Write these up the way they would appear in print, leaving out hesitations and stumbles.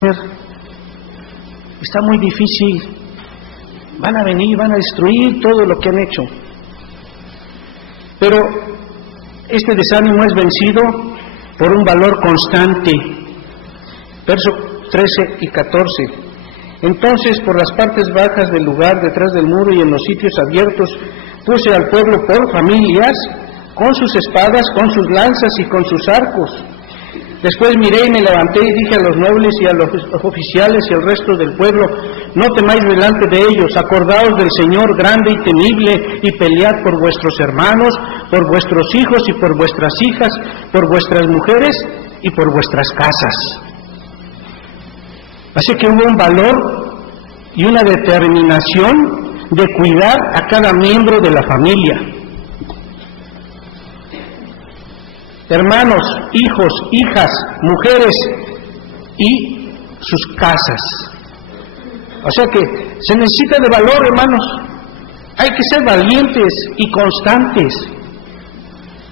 Está muy difícil. Van a venir, van a destruir todo lo que han hecho. Pero este desánimo es vencido por un valor constante. Versos 13 y 14. Entonces, por las partes bajas del lugar, detrás del muro y en los sitios abiertos, puse al pueblo por familias, con sus espadas, con sus lanzas y con sus arcos. Después miré y me levanté y dije a los nobles y a los oficiales y al resto del pueblo: no temáis delante de ellos, acordaos del Señor grande y temible, y pelead por vuestros hermanos, por vuestros hijos y por vuestras hijas, por vuestras mujeres y por vuestras casas. Así que hubo un valor y una determinación de cuidar a cada miembro de la familia. Hermanos, hijos, hijas, mujeres y sus casas. O sea que se necesita de valor, hermanos. Hay que ser valientes y constantes,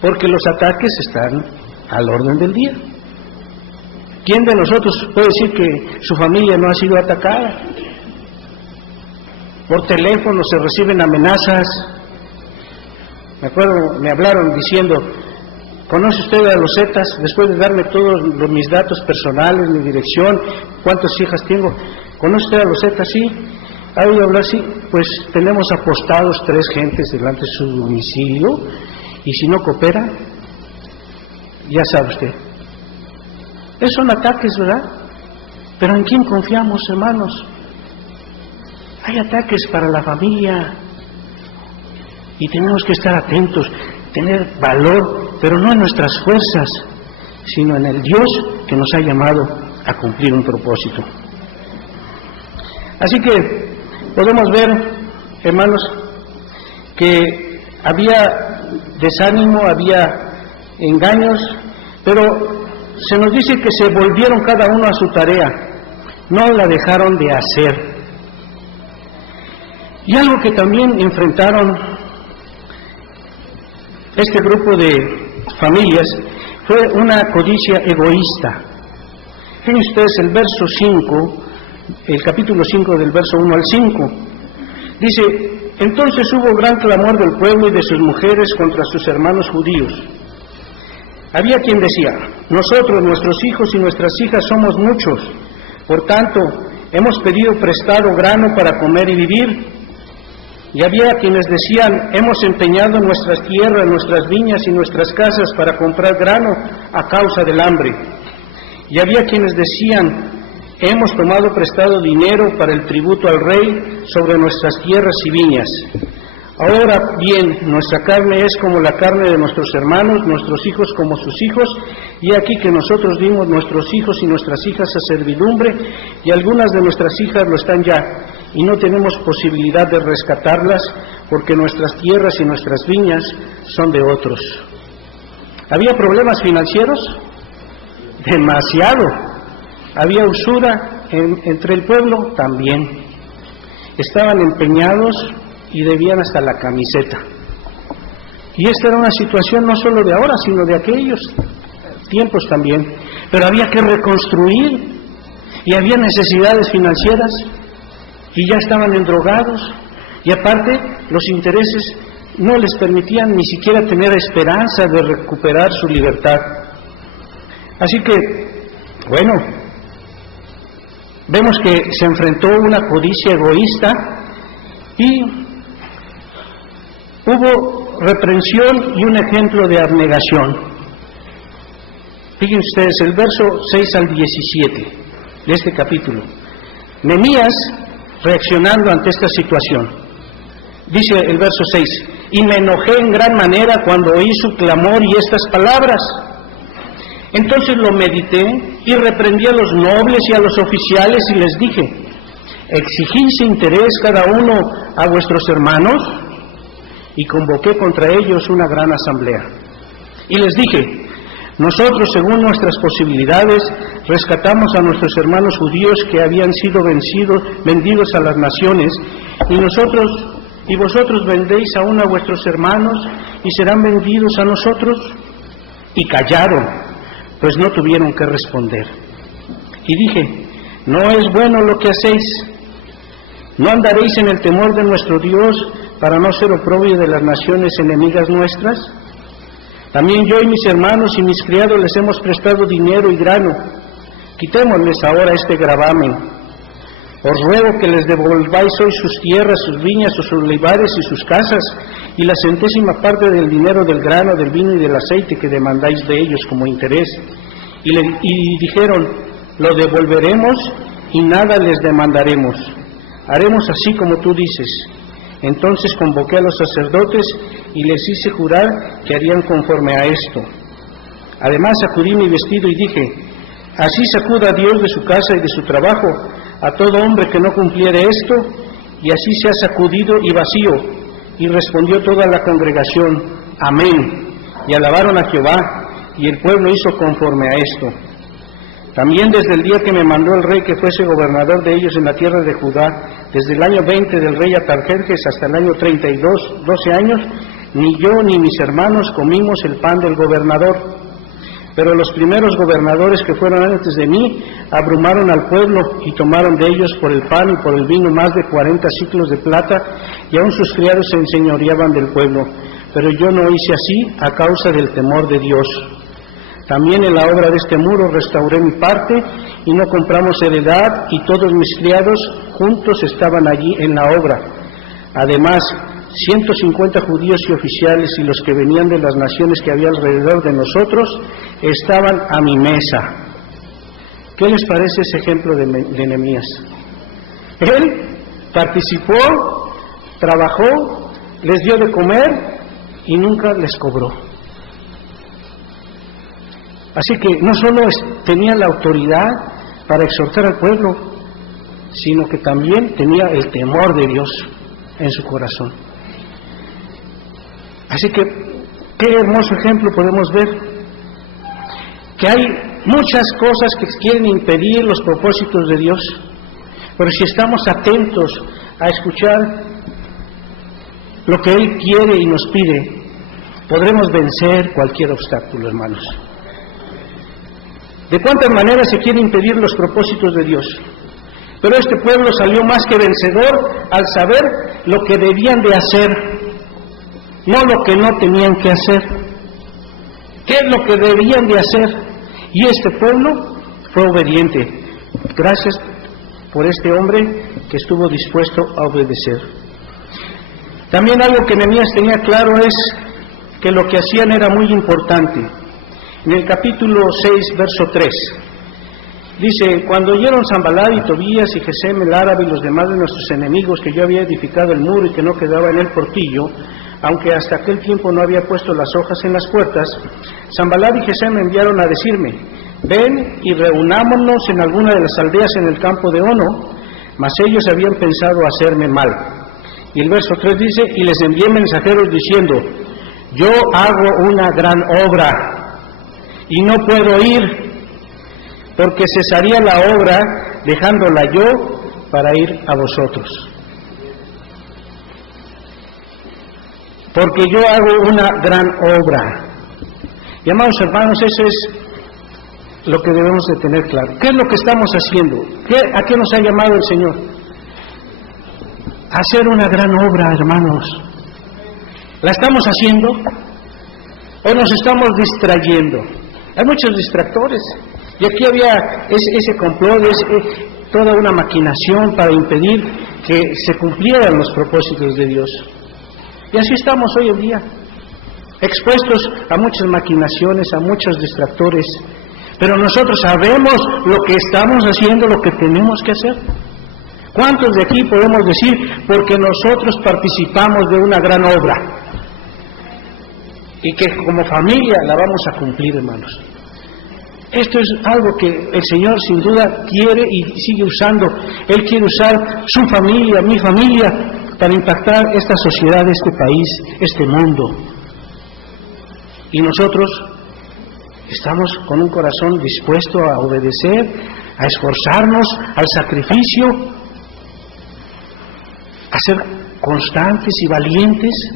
porque los ataques están al orden del día. ¿Quién de nosotros puede decir que su familia no ha sido atacada? Por teléfono se reciben amenazas. Me acuerdo, me hablaron diciendo: ¿conoce usted a los Zetas? Después de darme todos mis datos personales, mi dirección, cuántas hijas tengo. ¿Conoce usted a los Zetas? Sí. ¿Ha oído hablar? Sí. Pues tenemos apostados 3 gentes delante de su domicilio, y si no coopera, ya sabe usted. Esos son ataques, ¿verdad? Pero ¿en quién confiamos, hermanos? Hay ataques para la familia, y tenemos que estar atentos, tener valor, pero no en nuestras fuerzas, sino en el Dios que nos ha llamado a cumplir un propósito. Así que podemos ver, hermanos, que había desánimo, había engaños, pero se nos dice que se volvieron cada uno a su tarea, no la dejaron de hacer. Y algo que también enfrentaron este grupo de familias fue una codicia egoísta. Fíjense ustedes el verso 5, el capítulo 5 del verso 1 al 5. Dice: entonces hubo gran clamor del pueblo y de sus mujeres contra sus hermanos judíos. Había quien decía: nosotros, nuestros hijos y nuestras hijas somos muchos, por tanto, hemos pedido prestado grano para comer y vivir. Y había quienes decían: hemos empeñado nuestras tierras, nuestras viñas y nuestras casas para comprar grano a causa del hambre. Y había quienes decían: hemos tomado prestado dinero para el tributo al rey sobre nuestras tierras y viñas. Ahora bien, nuestra carne es como la carne de nuestros hermanos, nuestros hijos como sus hijos, y aquí que nosotros dimos nuestros hijos y nuestras hijas a servidumbre, y algunas de nuestras hijas lo están ya, y no tenemos posibilidad de rescatarlas, porque nuestras tierras y nuestras viñas son de otros. ¿Había problemas financieros? Demasiado. ¿Había usura entre el pueblo? También. Estaban empeñados y debían hasta la camiseta. Y esta era una situación no solo de ahora, sino de aquellos tiempos también. Pero había que reconstruir, y había necesidades financieras, y ya estaban endrogados, y aparte los intereses no les permitían ni siquiera tener esperanza de recuperar su libertad. Así que, bueno, vemos que se enfrentó una codicia egoísta y hubo reprensión y un ejemplo de abnegación. Fíjense ustedes el verso 6 al 17 de este capítulo. Nehemías reaccionando ante esta situación. Dice el verso 6: y me enojé en gran manera cuando oí su clamor y estas palabras. Entonces lo medité y reprendí a los nobles y a los oficiales y les dije: ¿exigís interés cada uno a vuestros hermanos? Y convoqué contra ellos una gran asamblea. Y les dije: nosotros, según nuestras posibilidades, rescatamos a nuestros hermanos judíos que habían sido vendidos a las naciones, y vosotros vendéis aún a vuestros hermanos y serán vendidos a nosotros. Y callaron, pues no tuvieron que responder. Y dije: no es bueno lo que hacéis. ¿No andaréis en el temor de nuestro Dios para no ser oprobio de las naciones enemigas nuestras? También yo y mis hermanos y mis criados les hemos prestado dinero y grano. Quitémosles ahora este gravamen. Os ruego que les devolváis hoy sus tierras, sus viñas, sus olivares y sus casas, y la centésima parte del dinero, del grano, del vino y del aceite que demandáis de ellos como interés. Y dijeron, lo devolveremos y nada les demandaremos. Haremos así como tú dices. Entonces convoqué a los sacerdotes y les hice jurar que harían conforme a esto. Además sacudí mi vestido y dije, así sacuda Dios de su casa y de su trabajo a todo hombre que no cumpliere esto, y así se ha sacudido y vacío. Y respondió toda la congregación, amén. Y alabaron a Jehová, y el pueblo hizo conforme a esto. También desde el día que me mandó el rey que fuese gobernador de ellos en la tierra de Judá, desde el año 20 del rey Atarjerjes hasta el año 32, 12 años, ni yo ni mis hermanos comimos el pan del gobernador. Pero los primeros gobernadores que fueron antes de mí abrumaron al pueblo y tomaron de ellos por el pan y por el vino más de 40 siclos de plata, y aun sus criados se enseñoreaban del pueblo. Pero yo no hice así a causa del temor de Dios. También en la obra de este muro restauré mi parte, y no compramos heredad, y todos mis criados juntos estaban allí en la obra. Además, 150 judíos y oficiales y los que venían de las naciones que había alrededor de nosotros estaban a mi mesa. ¿Qué les parece ese ejemplo de Nehemías? Él participó, trabajó, les dio de comer y nunca les cobró. Así que no solo tenía la autoridad para exhortar al pueblo, sino que también tenía el temor de Dios en su corazón. Así que, qué hermoso ejemplo podemos ver, que hay muchas cosas que quieren impedir los propósitos de Dios, pero si estamos atentos a escuchar lo que Él quiere y nos pide, podremos vencer cualquier obstáculo, hermanos. ¿De cuántas maneras se quiere impedir los propósitos de Dios? Pero este pueblo salió más que vencedor al saber lo que debían de hacer, no lo que no tenían que hacer. ¿Qué es lo que debían de hacer? Y este pueblo fue obediente. Gracias por este hombre que estuvo dispuesto a obedecer. También algo que Nehemías tenía claro es que lo que hacían era muy importante. En el capítulo 6, verso 3, dice, cuando oyeron Sanballat y Tobías y Gesem el árabe y los demás de nuestros enemigos que yo había edificado el muro y que no quedaba en el portillo, aunque hasta aquel tiempo no había puesto las hojas en las puertas, Sanballat y Gesem me enviaron a decirme, ven y reunámonos en alguna de las aldeas en el campo de Ono, mas ellos habían pensado hacerme mal. Y el verso 3 dice, y les envié mensajeros diciendo, yo hago una gran obra y no puedo ir, porque cesaría la obra dejándola yo para ir a vosotros. Porque yo hago una gran obra. Y amados hermanos, eso es lo que debemos de tener claro. ¿Qué es lo que estamos haciendo? ¿A qué nos ha llamado el Señor? A hacer una gran obra, hermanos. ¿La estamos haciendo o nos estamos distrayendo? Hay muchos distractores. Y aquí había ese complot, toda una maquinación para impedir que se cumplieran los propósitos de Dios. Y así estamos hoy en día, expuestos a muchas maquinaciones, a muchos distractores. Pero nosotros sabemos lo que estamos haciendo, lo que tenemos que hacer. ¿Cuántos de aquí podemos decir, porque nosotros participamos de una gran obra? Y que como familia la vamos a cumplir, hermanos. Esto es algo que el Señor sin duda quiere y sigue usando. Él quiere usar su familia, mi familia, para impactar esta sociedad, este país, este mundo. Y nosotros estamos con un corazón dispuesto a obedecer, a esforzarnos, al sacrificio, a ser constantes y valientes.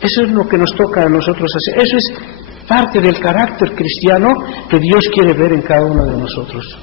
Eso es lo que nos toca a nosotros hacer. Eso es parte del carácter cristiano que Dios quiere ver en cada uno de nosotros.